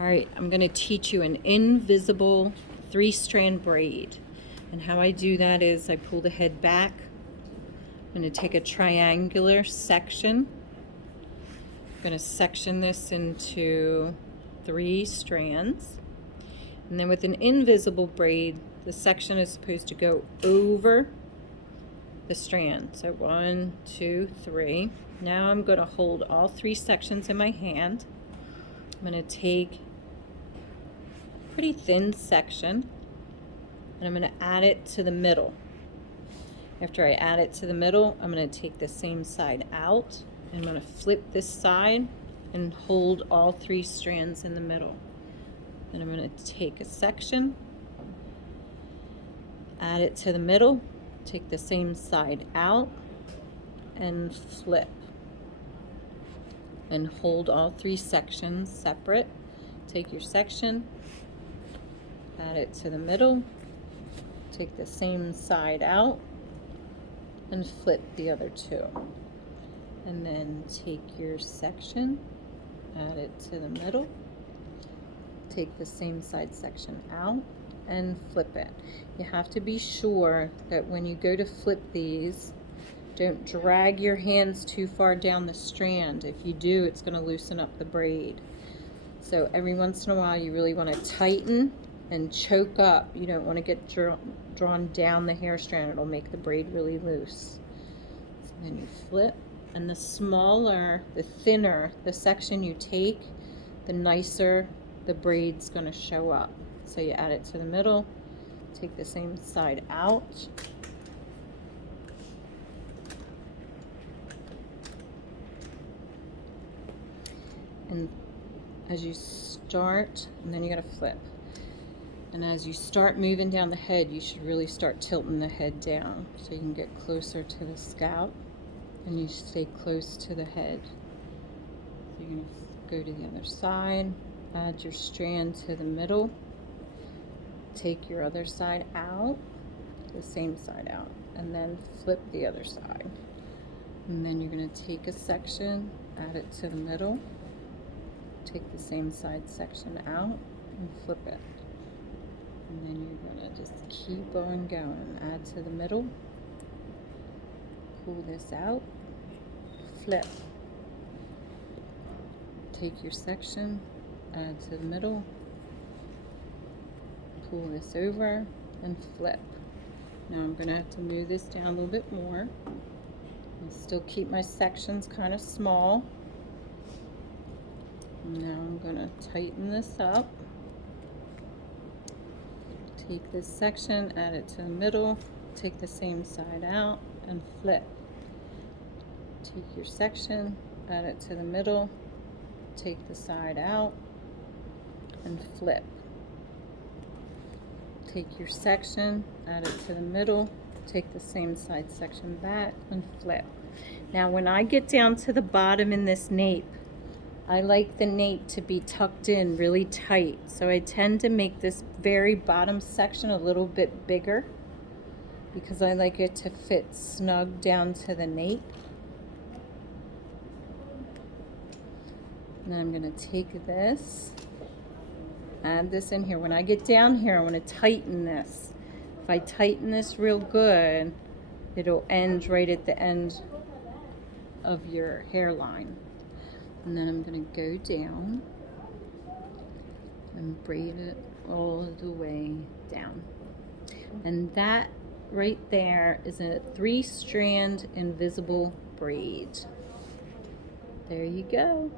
All right, I'm going to teach you an invisible 3-strand braid. And how I do that is I pull the head back. I'm going to take a triangular section. I'm going to section this into 3 strands. And then with an invisible braid, the section is supposed to go over the strand. So 1, 2, 3. Now I'm going to hold all 3 sections in my hand. I'm going to take a pretty thin section and I'm going to add it to the middle. After I add it to the middle, I'm going to take the same side out and I'm going to flip this side and hold all 3 strands in the middle. Then I'm going to take a section, add it to the middle, take the same side out and flip and hold all 3 sections separate. Take your section, add it to the middle, take the same side out and flip the other 2. And then take your section, add it to the middle, take the same side section out and flip it. You have to be sure that when you go to flip these, don't drag your hands too far down the strand. If you do, it's going to loosen up the braid. So every once in a while you really want to tighten and choke up. You don't want to get drawn down the hair strand. It'll make the braid really loose. So then you flip, and the smaller, the thinner the section you take, the nicer the braid's going to show up. So you add it to the middle, take the same side out, and as you start, and then you got to flip. And as you start moving down the head, you should really start tilting the head down so you can get closer to the scalp and you stay close to the head. So you're going to go to the other side, add your strand to the middle, take your other side out, the same side out, and then flip the other side. And then you're going to take a section, add it to the middle, take the same side section out and flip it. And then you're going to just keep on going. Add to the middle, pull this out, flip. Take your section, add to the middle, pull this over and flip. Now I'm going to have to move this down a little bit more. I'll still keep my sections kind of small. Now I'm going to tighten this up. Take this section, add it to the middle, take the same side out and flip. Take your section, add it to the middle, take the side out and flip. Take your section, add it to the middle, take the same side section back and flip. Now when I get down to the bottom in this nape, I like the nape to be tucked in really tight, so I tend to make this very bottom section a little bit bigger because I like it to fit snug down to the nape. Now I'm going to take this, add this in here. When I get down here, I want to tighten this. If I tighten this real good, it'll end right at the end of your hairline. And then I'm going to go down and braid it all the way down. And that right there is a 3-strand invisible braid. There you go.